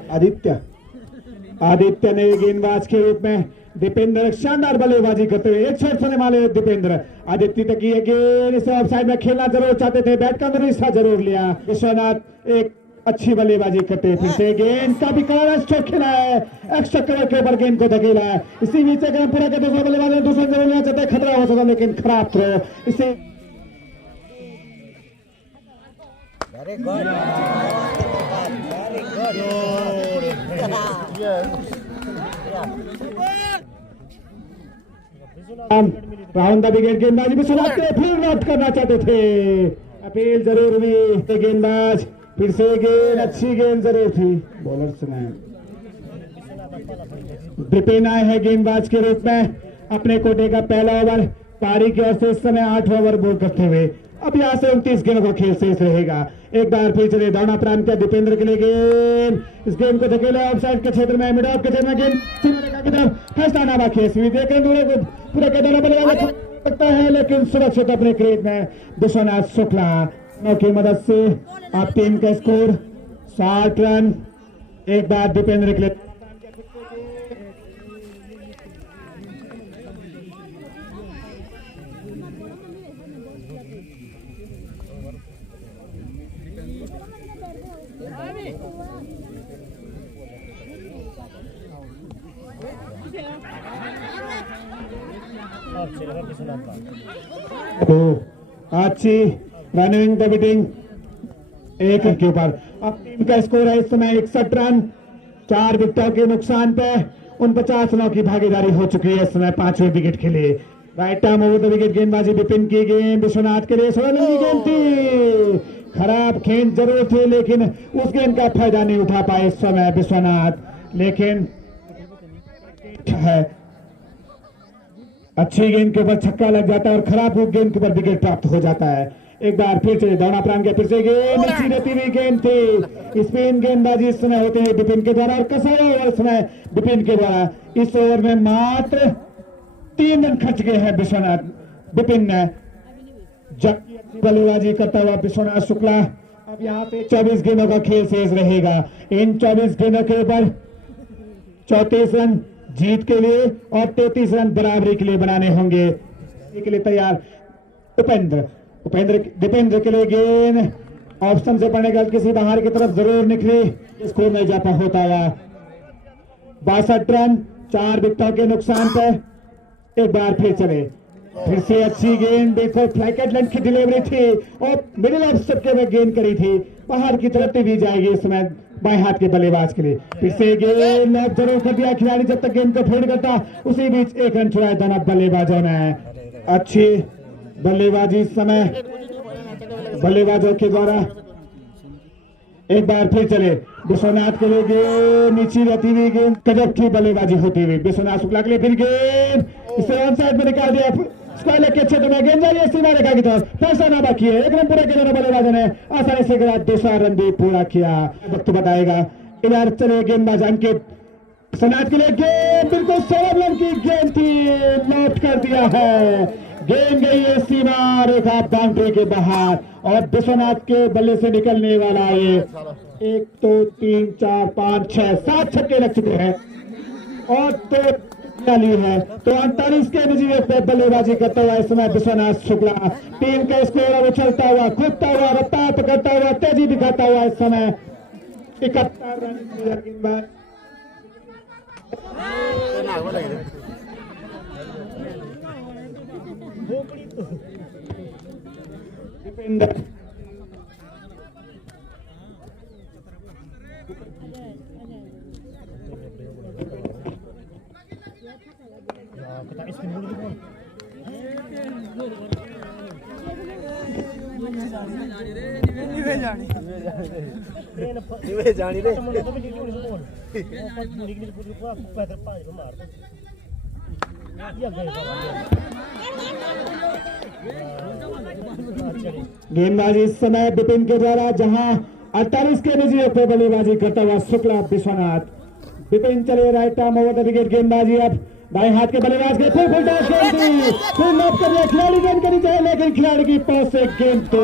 आदित्य ने गेंदबाज के रूप में दीपेंद्र शानदार बल्लेबाजी करते हुए एक शॉट होने वाले दीपेंद्र। आदित्य तक ये गेंद इसे ऑफसाइड में खेलना जरूर चाहते थे, बैट का अंदर हिस्सा जरूर लिया। विश्वनाथ एक अच्छी बल्लेबाजी करते हैं, फिर से गेंद काफी कड़ा स्ट्रोक खेला है, एक्स्ट्रा कवर के ऊपर गेंद को धकेला है। इसी बीच पूरा के दूसरा बल्लेबाज ने दूसरा जरूर लेना चाहते, खतरा हो सकता लेकिन खराब थ्रो। इसे राउंड द विकेट गेंदबाजी में सुनाते फिर नॉट करना चाहते थे, अपील जरूर हुई। गेंदबाज फिर से गेंद, अच्छी गेंद जरूर थी। बॉलर्स ने विपिन आए हैं गेंदबाज के रूप में, अपने कोटे का पहला ओवर पारी की ओर से इस समय 8 ओवर बोल करते हुए अब यहाँ से 29 गेंदों का खेल शेष रहेगा। एक बार फिर चले दौड़ना प्रारंभ किया दीपेंद्र के लिए गेंद, इस गेंद को धकेला ऑफसाइड के क्षेत्र में, मिड ऑफ के क्षेत्र में गेंद सीमा की तरफ फैसला बाकी है। देख रहे पूरे के दौरा बल्लेबाज सकता है लेकिन सुरक्षित अपने क्रीज में विश्वनाथ शुक्ला की मदद से आप टीम का स्कोर 60 रन। एक बार दीपेंद्र के लिए अच्छी रनिंग द बिटिंग एक के ऊपर। अब टीम का स्कोर है इस समय 61 रन, 4 विकेटों के नुकसान पे 49 रनों की भागीदारी हो चुकी है इस समय 5वें विकेट के लिए। Right arm over the wicket गेंदबाजी विपिन की गेंद विश्वनाथ के लिए सोलह की गेंद थी, खराब गेंद जरूर थी लेकिन उस गेंद का फायदा नहीं उठा पाए इस समय विश्वनाथ, लेकिन है अच्छी गेंद के ऊपर छक्का लग जाता है और खराब गेंद के ऊपर विकेट प्राप्त हो जाता है। एक बार फिर से दौड़ा प्रारंभ किया, फिर से गेंद अच्छी रहती हुई गेंद थी। स्पिन गेंदबाजी इस समय होते हैं विपिन के द्वारा और कसाया ओवर समय विपिन के द्वारा। इस ओवर में मात्र 3 रन खर्च गए हैं विश्वनाथ विपिन ने, जबकि अच्छी बल्लेबाजी करता हुआ विश्वनाथ शुक्ला। अब यहाँ पे 24 गेंदों का खेल शेष रहेगा। इन 24 गेंदों के ऊपर 34 रन जीत के लिए और 33 रन बराबरी के लिए बनाने होंगे। के लिए तैयार दीपेंद्र के लिए गेंद ऑप्शन से पड़ने का किसी बाहर की तरफ जरूर निकली, स्कोर में इजाफा होता है 62 रन 4 विकेटों के नुकसान पर। एक बार फिर चले, फिर से अच्छी गेंद, देखो फ्लैकेट लेंथ की डिलीवरी थी और मिडिल ऑफ स्टेप में गेंद करी थी, बाहर की तरफ भी जाएगी इस समय बाएं हाथ के बल्लेबाज के लिए। फिर से गेंद जरूर कर दिया खिलाड़ी, जब तक गेंद को फील्ड करता उसी बीच 1 रन छुड़ाया दोनों बल्लेबाजों ने। अच्छी बल्लेबाजी इस समय बल्लेबाजों के द्वारा। एक बार फिर चले विश्वनाथ के लिए गेंद नीचे रहती हुई गेंद, गजब की बल्लेबाजी होती हुई विश्वनाथ शुक्ला के लिए, फिर गेंद इसे ऑन साइड में निकाल दिया, स्क्वायर के क्षेत्र में गेंद जा रही है सीमा रेखा की तरफ, फैसला ना बाकी है। 1 रन पूरा किया दोनों बल्लेबाजों ने, आसानी से दूसरा रन भी पूरा किया। वक्त बताएगा। इधर चले गेंदबाज अंकित विश्वनाथ के लिए गेंद बिल्कुल 16 रन की गेंद थी, नोट कर दिया है, गेंद गई है सीमा रेखा बाउंड्री के बाहर और विश्वनाथ के बल्ले से निकलने वाला ये 1 2 3 4 5 6 7 छक्के लग चुके हैं और 2 ली है। तो 38 के नजीब पे बल्लेबाजी करता हुआ इस समय विश्वनाथ शुक्ला। टीम का स्कोर अब उछलता हुआ, कूदता हुआ, रफ्तार पकड़ता हुआ, तेजी दिखाता हुआ इस समय 71 रन। गेंदबाजी इस समय विपिन के द्वारा, जहां 48 के निजी पे बल्लेबाजी करता हुआ शुक्ला विश्वनाथ। विपिन चले right arm over the wicket गेंदबाजी, अब दाएं हाथ के बल्लेबाज के फिर फुल टॉस गेंद, फिर लॉक कर दिया, खिलाड़ी गेंद करनी चाहिए लेकिन खिलाड़ी की पास से गेंद तो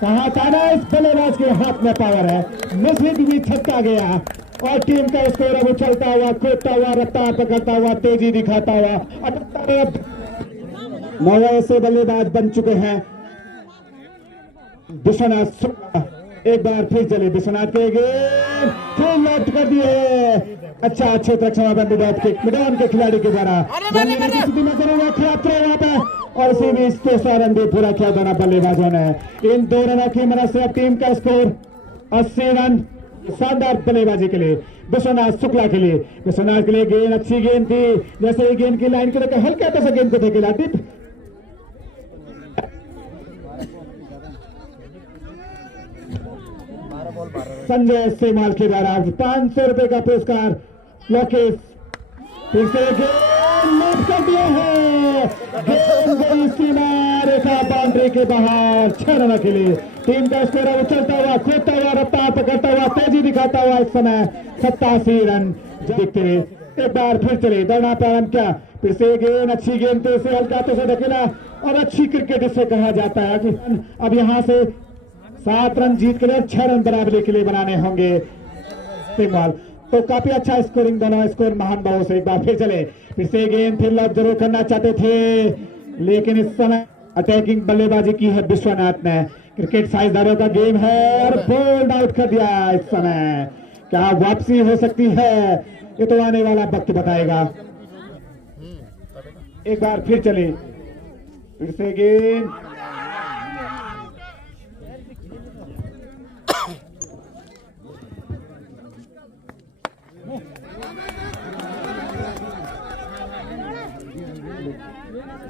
कहां था ना, इस बल्लेबाज के हाथ में पावर है, मिसहिट भी छक्का गया और टीम का स्कोर अब उछलता हुआ, कूदता हुआ, रफ्तार पकड़ता हुआ, तेजी दिखाता हुआ अटकता हुआ 9 ऐसे बल्लेबाज बन चुके हैं। विश्वनाथ शुक्ला एक बार फिर चले, विश्वनाथ के गेंद फिर लॉफ्ट कर दिए। अच्छा क्षेत्र रक्षा मैदान के खिलाड़ी के द्वारा स्थिति में करेगा, खराब थ्रो वहां पे, और इसी बीच 200 रन भी पूरा किया दोनों बल्लेबाजों ने। इन 2 रनों की मदद से टीम का स्कोर 80 रन। शानदार बल्लेबाजी के लिए विश्वनाथ शुक्ला के लिए, विश्वनाथ के लिए गेंद अच्छी गेंद थी, जैसे ही गेंद की लाइन को लेकर हल्का सा गेंद को थे टिप, संजय सेमाल के द्वारा 500 रुपए का पुरस्कार। लोकेश फिर से गेंद कर दिया है, गेंद गई सीमा रेखा बाउंड्री के बाहर। 6 रन के लिए टीम का स्कोर अब चलता हुआ, कूदता हुआ, रफ्तार पकड़ता हुआ, तेजी दिखाता हुआ इस समय 87 रन दिखते हुए। एक बार फिर चले, दौड़ना प्रारंभ किया, फिर से गेंद अच्छी गेंद तो इसे हल्का तो से ढकेला, और अच्छी क्रिकेट इसे कहा जाता है कि अब यहां से 7 रन जीत के लिए 6 रन बराबरी के लिए बनाने होंगे सेमवाल। तो काफी अच्छा स्कोरिंग, दोनों स्कोर महान भावों से। एक बार फिर चले, फिर से गेंद फिर लॉब जरूर करना चाहते थे, लेकिन इस समय अटैकिंग बल्लेबाजी की है विश्वनाथ ने। क्रिकेट साइजदारों का गेम है और बोल्ड आउट कर दिया। इस समय क्या वापसी हो सकती है, ये तो आने वाला वक्त बताएगा। एक बार फिर चले, फिर से गेंद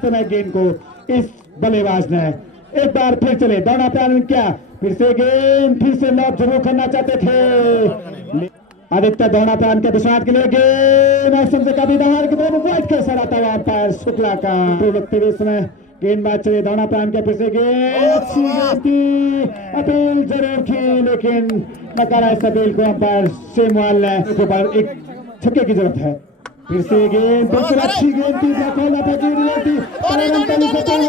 समय गेंद को इस बल्लेबाज ने एक बार फिर चले, दौड़ा प्रारंभ किया, फिर से गेंद फिर से लॉब जरूर करना चाहते थे। आदित्य दौड़ा प्रारंभ के विश्वनाथ के लिए गेंद ऑप्शन से कभी बाहर की तरफ वाइट के सर आता हुआ अंपायर शुक्ला का लगते हुए समय गेंदबाज चले, दौड़ा प्रारंभ किया, फिर से गेंद अच्छी गेंद की अपील जरूर की, लेकिन नकारा इस अपील को अंपायर सेमवाल ने एक छक्के की जरूरत है। फिर से गेंद बिल्कुल अच्छी गेंद थी,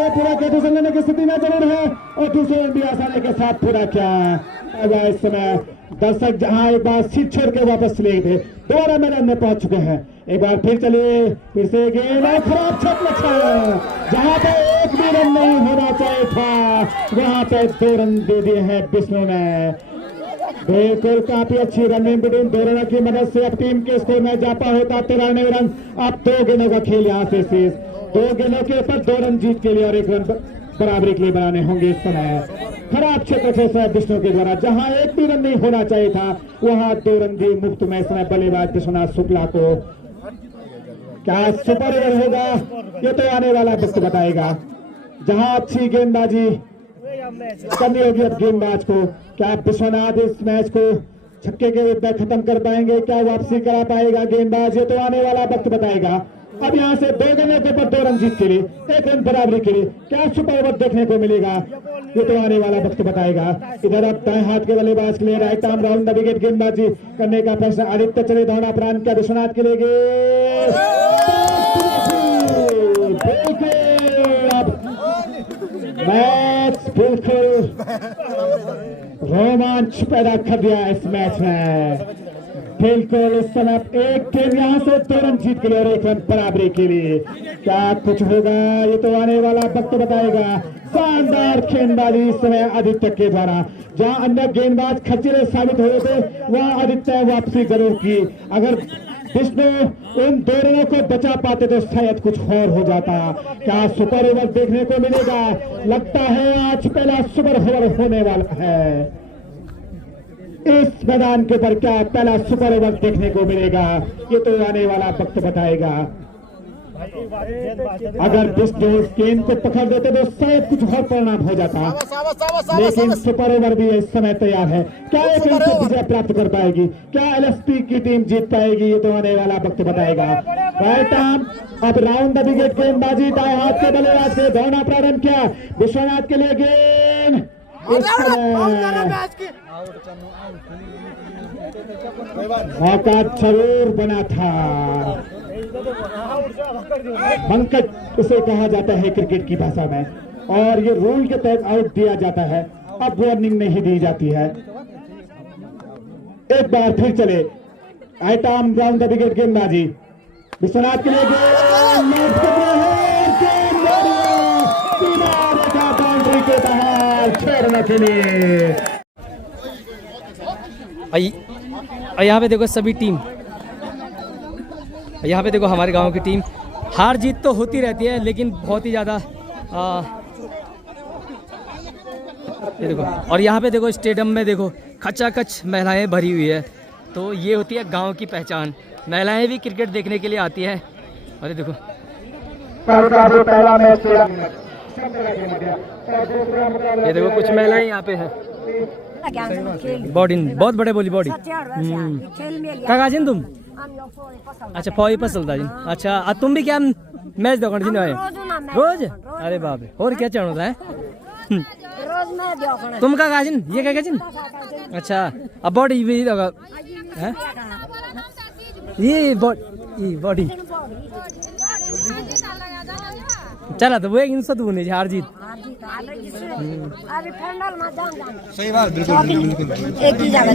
पूरा गेंद संगने की स्थिति में जरूर है, और दूसरे भी आसानी के साथ पूरा किया। इस समय दर्शक जहां एक बार सीट छोड़ के वापस चले गए थे, दोबारा मैदान में पहुंच चुके हैं। एक बार फिर चलिए, फिर से गेंद और खराब छक लगा, जहां पे एक भी रन नहीं होना चाहिए था वहां पे 2 रन दे दिए हैं विष्णु ने। बिल्कुल काफी अच्छी रनिंग बिटवीन 2 रनों की मदद से अब टीम के स्कोर में इजाफा होता 93 रन। अब 2 गेंदों का खेल यहाँ से शेष, 2 गेंदों के ऊपर 2 रन जीत के लिए और 1 रन बराबरी के लिए बनाने होंगे। इस समय खराब क्षेत्र से विष्णु के द्वारा जहां एक भी रन नहीं होना चाहिए था वहां 2 रन दिए मुफ्त में। इस समय बल्लेबाज विश्वनाथ शुक्ला को क्या सुपर ओवर होगा, ये तो आने वाला वक्त बताएगा। जहां अच्छी गेंदबाजी करनी होगी अब गेंदबाज को, क्या विश्वनाथ इस मैच को छक्के के रूप में खत्म कर पाएंगे, क्या वापसी करा पाएगा गेंदबाज, ये तो आने वाला वक्त बताएगा। अब यहां से 2 गेंदों के ऊपर 2 रन जीत के लिए 1 रन बराबरी के लिए क्या सुपर ओवर देखने को मिलेगा, ये तो आने वाला वक्त बताएगा। इधर अब दाएं हाथ के बल्लेबाज के लिए right arm round the wicket गेंदबाजी करने का प्रश्न। आदित्य चले, दौड़ा प्रारंभ किया, विश्वनाथ के लिए मैच बिल्कुल रोमांच पैदा कर दिया इस मैच में। बिल्कुल इस समय एक गेंद यहां से 2 रन जीत के लिए और 1 रन बराबरी के लिए क्या कुछ होगा, ये तो आने वाला वक्त बताएगा। शानदार गेंदबाजी इस समय आदित्य के द्वारा, जहां अन्य गेंदबाज खचरे साबित हुए थे वहां आदित्य वापसी जरूर की। अगर विष्णु उन 2 रनों को बचा पाते तो शायद कुछ और हो जाता। क्या सुपर ओवर देखने को मिलेगा, लगता है आज पहला सुपर ओवर होने वाला है इस मैदान के ऊपर। क्या पहला सुपर ओवर देखने को मिलेगा, ये तो आने वाला वक्त बताएगा। अगर विष्णु इस गेंद को पकड़ देते तो शायद कुछ और परिणाम हो जाता, लेकिन सुपर ओवर भी इस समय तैयार है। क्या एक विजय प्राप्त कर पाएगी, क्या एलएसपी की टीम जीत पाएगी, ये तो आने वाला वक्त बताएगा। राइट आर्म अब राउंड द विकेट गेंदबाजी, दाएं हाथ के बल्लेबाज से दौड़ना प्रारंभ किया, विश्वनाथ के लिए गेंद मौका जरूर बना था। बंकट उसे कहा जाता है क्रिकेट की भाषा में, और ये रूल के तहत आउट दिया जाता है, अब वार्निंग नहीं दी जाती है। एक बार फिर चले, आइटम डाउन द विकेट गेंदबाजी विश्वनाथ के लिए गेंद कर रहा है, किनारे का बाउंड्री के बाहर 6 रनों के लिए। और यहाँ पे देखो सभी टीम, यहाँ पे देखो हमारे गांव की टीम, हार जीत तो होती रहती है लेकिन बहुत ही ज़्यादा ये देखो। और यहाँ पे देखो स्टेडियम में देखो खचाखच महिलाएं भरी हुई है, तो ये होती है गांव की पहचान। महिलाएं भी क्रिकेट देखने के लिए आती है। और ये देखो ये देखो कुछ महिलाएं यहाँ पे है। बॉडी बहुत बड़े बोली बॉडी क्या काजिन तुम? अच्छा फौजी फसल था जिन। अच्छा तुम भी क्या मैच देखो जिन रोज? अरे बाप रे, और क्या चढ़ होता है तुम का काजिन? ये क्या काजिन? अच्छा अब बॉडी भी देखो है, ये बॉडी चला तो वो एक इंसान तो नहीं हार जीत। सही बात, बिल्कुल एक ही जगह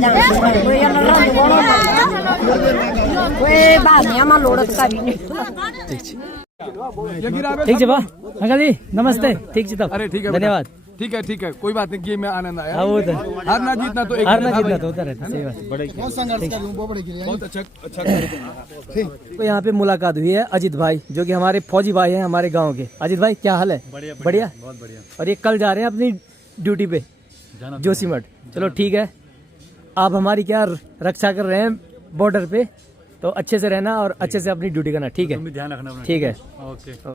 ठीक है बा अंकल जी नमस्ते। ठीक है तब, अरे ठीक है, धन्यवाद। ठीक है, कोई बात नहीं, गेम में आनंद आया। हाँ वो तो हारना जीतना तो एक हारना जीतना तो होता रहता, सही बात। बहुत अच्छा तो यहाँ पे मुलाकात हुई है अजित भाई, जो कि हमारे फौजी भाई हैं हमारे गांव के। अजित भाई क्या हाल है? बढ़िया बहुत बढ़िया। और ये कल जा रहे हैं अपनी ड्यूटी पे जोशीमठ। चलो ठीक है, आप हमारी क्या रक्षा कर रहे हैं बॉर्डर पे, तो अच्छे से रहना और अच्छे से अपनी ड्यूटी करना। ठीक है, ध्यान रखना। ठीक है।